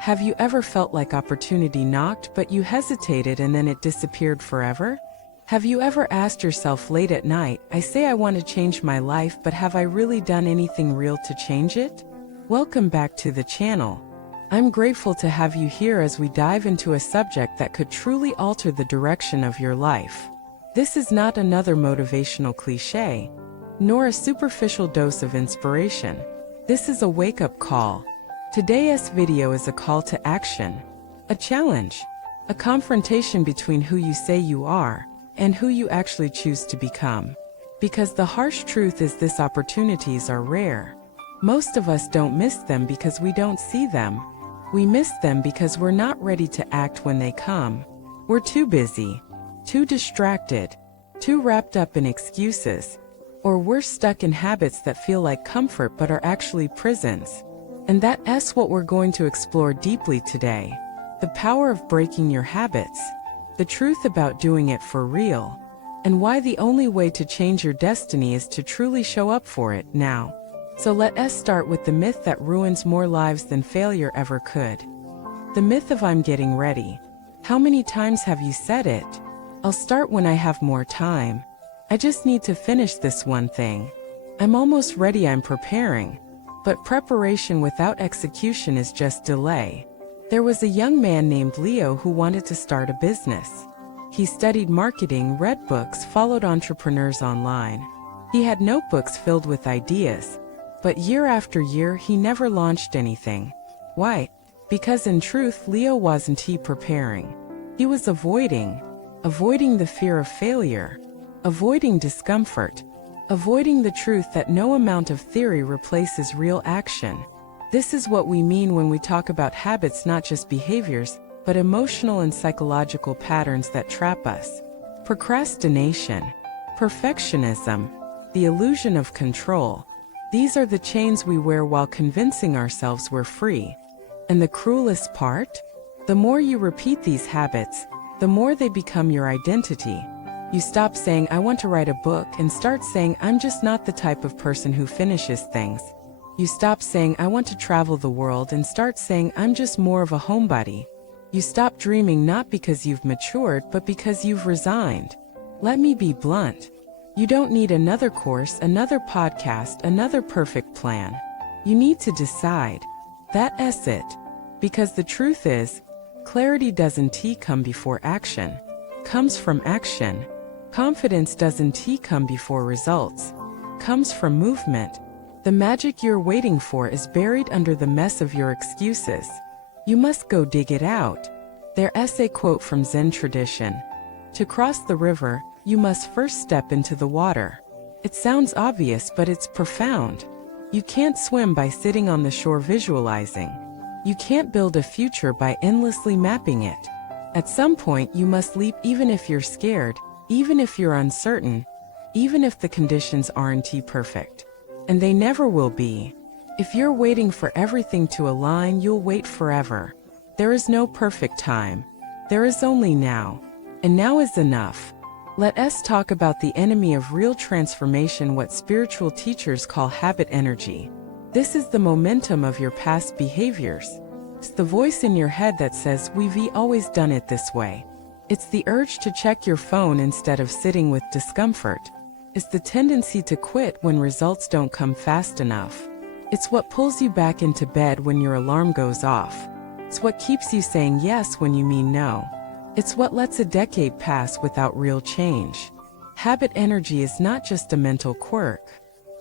Have you ever felt like opportunity knocked but you hesitated and then it disappeared forever? Have you ever asked yourself late at night, I say I want to change my life, but have I really done anything real to change it? Welcome back to the channel. I'm grateful to have you here as we dive into a subject that could truly alter the direction of your life. This is not another motivational cliche, nor a superficial dose of inspiration. This is a wake-up call. Today's video is a call to action, a challenge, a confrontation between who you say you are and who you actually choose to become. Because the harsh truth is these opportunities are rare. Most of us don't miss them because we don't see them. We miss them because we're not ready to act when they come. We're too busy, too distracted, too wrapped up in excuses, or we're stuck in habits that feel like comfort but are actually prisons. And that's what we're going to explore deeply today. The power of breaking your habits, the truth about doing it for real, and why the only way to change your destiny is to truly show up for it now. So let us start with the myth that ruins more lives than failure ever could. The myth of I'm getting ready. How many times have you said it? I'll start when I have more time. I just need to finish this one thing. I'm almost ready, I'm preparing. But preparation without execution is just delay. There was a young man named Leo who wanted to start a business. He studied marketing, read books, followed entrepreneurs online. He had notebooks filled with ideas. But year after year, he never launched anything. Why? Because in truth, Leo wasn't preparing. He was avoiding the fear of failure, avoiding discomfort, avoiding the truth that no amount of theory replaces real action. This is what we mean when we talk about habits, not just behaviors, but emotional and psychological patterns that trap us. Procrastination, perfectionism, the illusion of control. These are the chains we wear while convincing ourselves we're free. And the cruelest part? The more you repeat these habits, the more they become your identity. You stop saying, I want to write a book, and start saying, I'm just not the type of person who finishes things. You stop saying, I want to travel the world, and start saying, I'm just more of a homebody. You stop dreaming not because you've matured, but because you've resigned. Let me be blunt. You don't need another course, another podcast, another perfect plan. You need to decide. That's it. Because the truth is, clarity doesn't come before action. Comes from action. Confidence doesn't come before results. Comes from movement. The magic you're waiting for is buried under the mess of your excuses. You must go dig it out. There's a quote from Zen tradition. To cross the river, you must first step into the water. It sounds obvious, but it's profound. You can't swim by sitting on the shore visualizing. You can't build a future by endlessly mapping it. At some point, you must leap, even if you're scared, even if you're uncertain, even if the conditions aren't perfect. And they never will be. If you're waiting for everything to align, you'll wait forever. There is no perfect time. There is only now. And now is enough. Let us talk about the enemy of real transformation, what spiritual teachers call habit energy. This is the momentum of your past behaviors. It's the voice in your head that says, we've always done it this way. It's the urge to check your phone instead of sitting with discomfort. It's the tendency to quit when results don't come fast enough. It's what pulls you back into bed when your alarm goes off. It's what keeps you saying yes when you mean no. It's what lets a decade pass without real change. Habit energy is not just a mental quirk.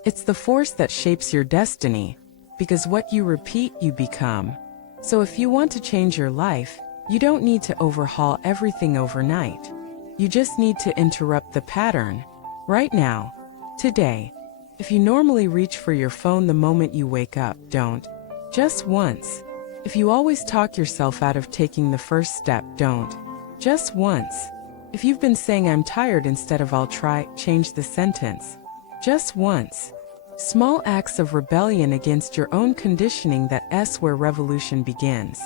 It's the force that shapes your destiny. Because what you repeat, you become. So if you want to change your life, you don't need to overhaul everything overnight. You just need to interrupt the pattern. Right now. Today. If you normally reach for your phone the moment you wake up, don't. Just once. If you always talk yourself out of taking the first step, don't. Just once. If you've been saying I'm tired instead of I'll try, change the sentence. Just once. Small acts of rebellion against your own conditioning, that's where revolution begins.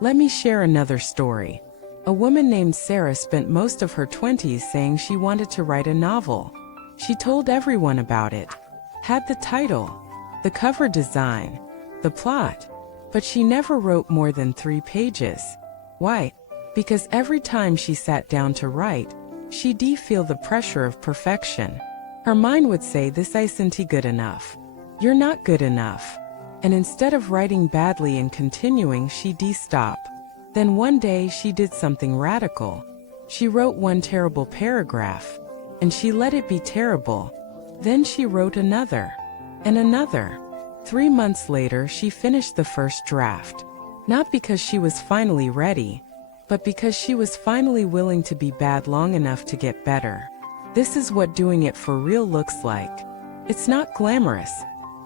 Let me share another story. A woman named Sarah spent most of her 20s saying she wanted to write a novel. She told everyone about it. Had the title, the cover design, the plot. But she never wrote more than 3 pages. Why? Because every time she sat down to write, she'd feel the pressure of perfection. Her mind would say, this isn't good enough. You're not good enough. And instead of writing badly and continuing, she'd stop. Then one day she did something radical. She wrote one terrible paragraph, and she let it be terrible. Then she wrote another, and another. 3 months later, she finished the first draft. Not because she was finally ready, but because she was finally willing to be bad long enough to get better. This is what doing it for real looks like. It's not glamorous.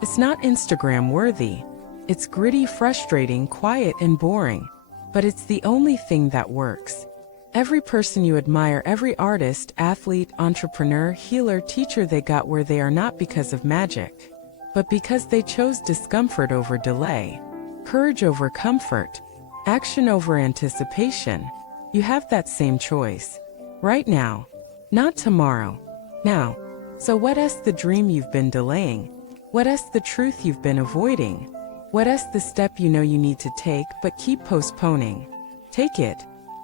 It's not Instagram worthy. It's gritty, frustrating, quiet, and boring. But it's the only thing that works. Every person you admire, every artist, athlete, entrepreneur, healer, teacher, they got where they are not because of magic, but because they chose discomfort over delay, courage over comfort, action over anticipation. You have that same choice. Right now. Not tomorrow. Now. So what is the dream you've been delaying? What is the truth you've been avoiding? What is the step you know you need to take but keep postponing? Take it.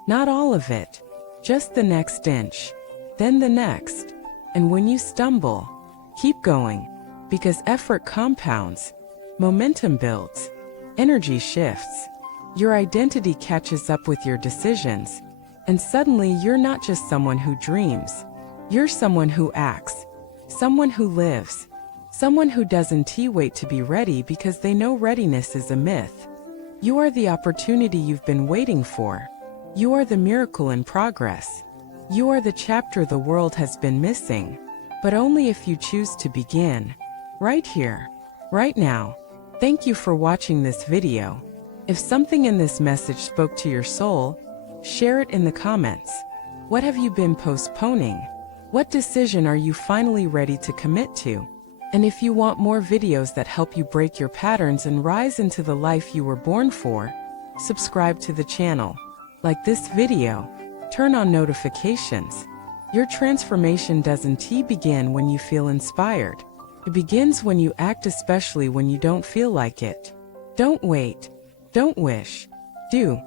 Not all of it. Just the next inch. Then the next. And when you stumble, keep going. Because effort compounds. Momentum builds. Energy shifts. Your identity catches up with your decisions. And suddenly you're not just someone who dreams. You're someone who acts. Someone who lives. Someone who doesn't wait to be ready because they know readiness is a myth. You are the opportunity you've been waiting for. You are the miracle in progress. You are the chapter the world has been missing. But only if you choose to begin. Right here. Right now. Thank you for watching this video. If something in this message spoke to your soul, share it in the comments. What have you been postponing? What decision are you finally ready to commit to? And if you want more videos that help you break your patterns and rise into the life you were born for, subscribe to the channel. Like this video. Turn on notifications. Your transformation doesn't begin when you feel inspired. It begins when you act, especially when you don't feel like it. Don't wait. Don't wish. Do.